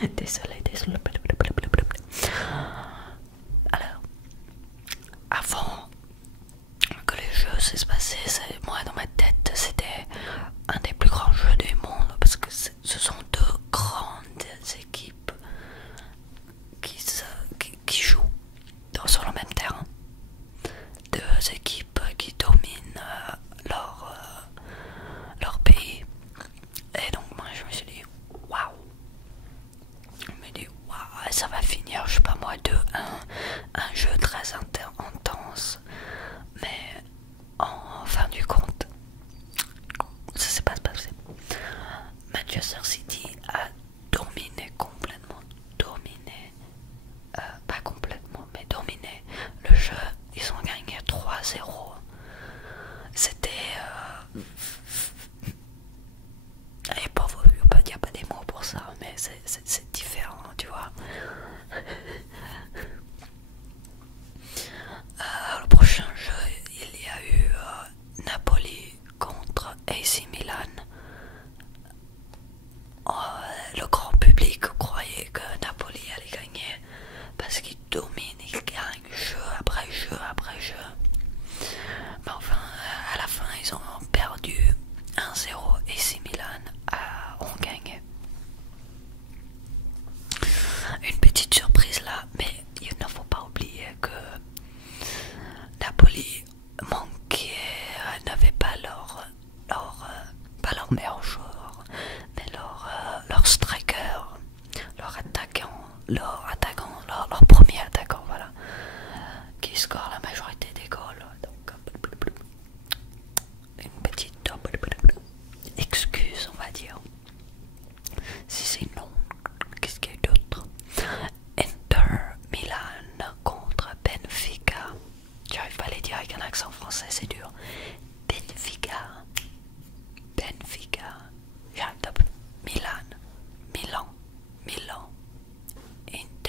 Désolé, désolé. Alors, avant que les jeux se passaient, moi dans ma tête, c'était un des plus grands jeux du monde parce que ce sont deux grandes équipes qui jouent sur le même terrain. Deux équipes qui dominent leur pays. Et donc moi je me suis dit waouh. Je me dis waouh, ça va finir, je sais pas moi, 2-1, un jeu très intense. Mais en fin du compte, ça s'est pas passé. Manchester City a dominé, complètement dominé, pas complètement, mais dominé le jeu. Ils ont gagné 3-0. C'était et pauvre, il n'y a pas des mots pour ça, mais c'est différent, tu vois. Le prochain jeu, il y a eu Napoli contre AC Milan. Le grand public croyait que Napoli allait gagner parce qu'il domine, il gagne jeu après jeu après jeu. Mais enfin, à la fin, ils ont perdu 1-0 et AC Milan ont gagné. Une petite surprise là, mais il ne faut pas oublier que Napoli manquait, n'avait pas pas leur meilleur joueur, mais leur striker, leur premier attaquant, voilà, qui score la majorité des goals. Donc, une petite excuse, on va dire. Si c'est non, qu'est-ce qu'il y a d'autre? Inter Milan contre Benfica. J'arrive pas à les dire avec un accent français, c'est dur. Benfica. Benfica. J'arrive top. Milan. Milan. Milan. Inter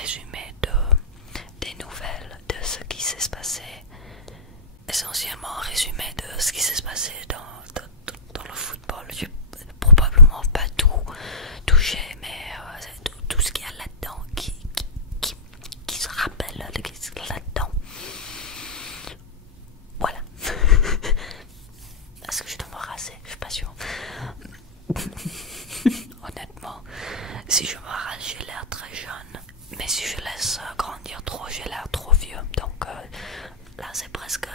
résumé des nouvelles, de ce qui s'est passé. Essentiellement un résumé de ce qui s'est passé dans le football. J'ai probablement pas tout touché, mais tout ce qu'il y a là-dedans qui se rappelle là-dedans. Voilà. Est-ce que je dois me raser? Je suis pas sûre. Honnêtement, si je me rase, j'ai l'air très jeune. Mais si je laisse grandir trop, j'ai l'air trop vieux. Donc là, c'est presque